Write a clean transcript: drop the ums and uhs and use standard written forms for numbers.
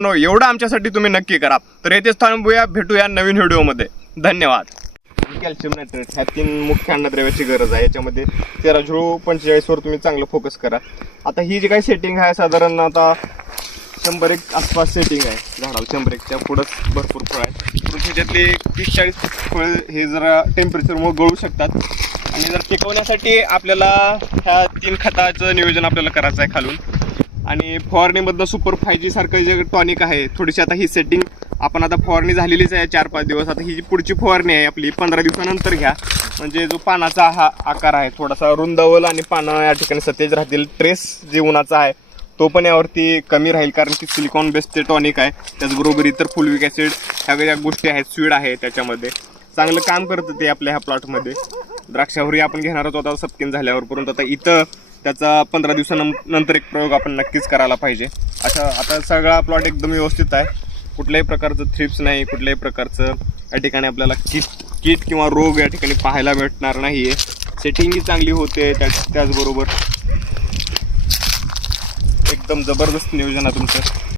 एवढं आमच्यासाठी तुम्ही नक्की करा. तर येथेच थांबूया, भेटूया नवीन व्हिडिओमध्ये. धन्यवाद. कॅल्शियम नायट्रेट ह्या 3 मुख्य अन्नद्रव्याची गरज आहे. याच्यामध्ये 13-0-45 वर तुम्ही चांगलं फोकस करा. आता ही जी काही सेटिंग आहे साधारण आता 100 आसपास सेटिंग आहे झाडाला. 100च्या पुढंच भरपूर फळ आहे. परंतु त्यातले 30-40 फळ हे जरा टेम्परेचरमुळे गळू शकतात. आणि जर टिकवण्यासाठी आपल्याला ह्या 3 खताचं नियोजन आपल्याला करायचं आहे खालून. आणि फवारणीमधलं सुपर 5G सारखं जे टॉनिक आहे, थोडीशी आता ही सेटिंग आपण आता फवारणी झालेलीच आहे 4-5 दिवस. आता ही जी पुढची फवारणी आहे आपली 15 दिवसानंतर घ्या. म्हणजे जो पानाचा हा आकार आहे थोडासा रुंदावल आणि पानं या ठिकाणी सतेज राहतील. ट्रेस जे उन्हाचा आहे तो पण यावरती कमी राहील, कारण की सिलिकॉन बेस्ड टॉनिक आहे. त्याचबरोबर इतर फुलविक ॲसिड ह्या ज्या गोष्टी आहेत, स्वीड आहे, त्याच्यामध्ये चांगलं काम करतं ते आपल्या ह्या प्लॉटमध्ये. द्राक्षावरही आपण घेणारच होता सपकिन झाल्यावर, परंतु आता इथं त्याचा 15 दिवसानंतर एक प्रयोग आपण नक्कीच करायला पाहिजे. अशा आता सगळा प्लॉट एकदम व्यवस्थित आहे. कुठल्याही प्रकारचं थ्रिप्स नाही, कुठल्याही प्रकारचं या ठिकाणी आपल्याला कीट किंवा रोग या ठिकाणी पाहायला भेटणार नाही आहे. सेटिंगही चांगली होते. त्याचबरोबर एकदम जबरदस्त नियोजन आहे तुमचं.